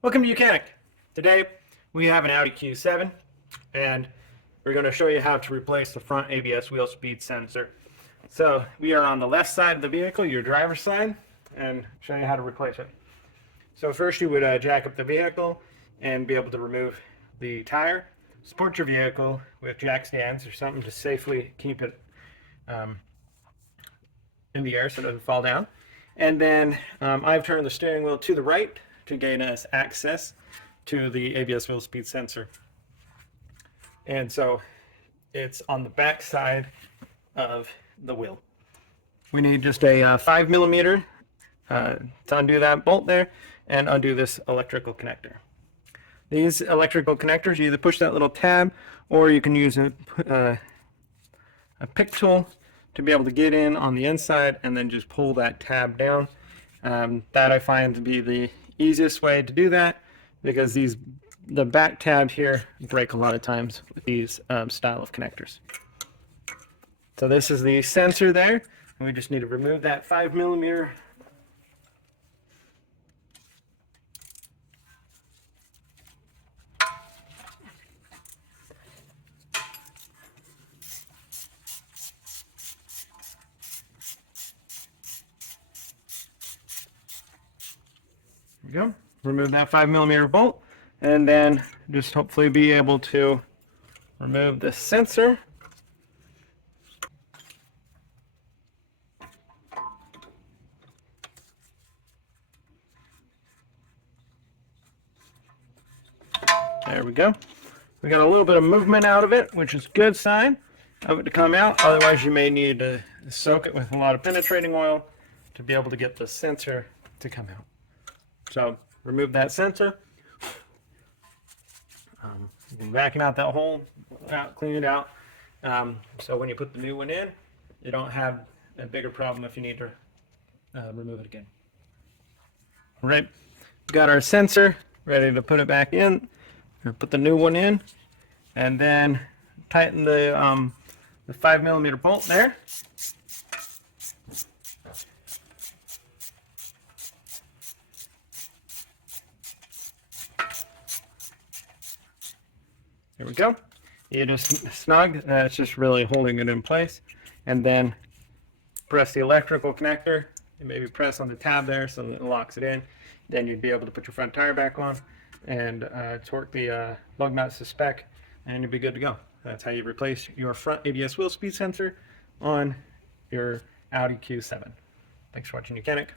Welcome to Mechanic. Today we have an Audi Q7 and we're going to show you how to replace the front ABS wheel speed sensor. So we are on the left side of the vehicle, your driver's side, and show you how to replace it. So first you would jack up the vehicle and be able to remove the tire. Support your vehicle with jack stands or something to safely keep it in the air so it doesn't fall down. And then I've turned the steering wheel to the right to gain us access to the ABS wheel speed sensor. And so it's on the back side of the wheel. We need just a 5mm to undo that bolt there and undo this electrical connector. These electrical connectors, you either push that little tab or you can use a pick tool to be able to get in on the inside and then just pull that tab down. That I find to be the easiest way to do that, because the back tab here break a lot of times with these style of connectors. So this is the sensor there, and we just need to remove that 5mm. There we go. Remove that 5mm bolt, and then just hopefully be able to remove the sensor. There we go. We got a little bit of movement out of it, which is a good sign of it to come out. Otherwise, you may need to soak it with a lot of penetrating oil to be able to get the sensor to come out. So remove that sensor. You can vacuum out that hole, clean it out. So when you put the new one in, you don't have a bigger problem if you need to remove it again. All right, we got our sensor ready to put it back in. Put the new one in, and then tighten the 5mm bolt there. There we go. You just snug. That's just really holding it in place, and then press the electrical connector and maybe press on the tab there so that it locks it in. Then you'd be able to put your front tire back on and torque the lug nuts to spec, and you'll be good to go. That's how you replace your front ABS wheel speed sensor on your Audi Q7. Thanks for watching Mechanic.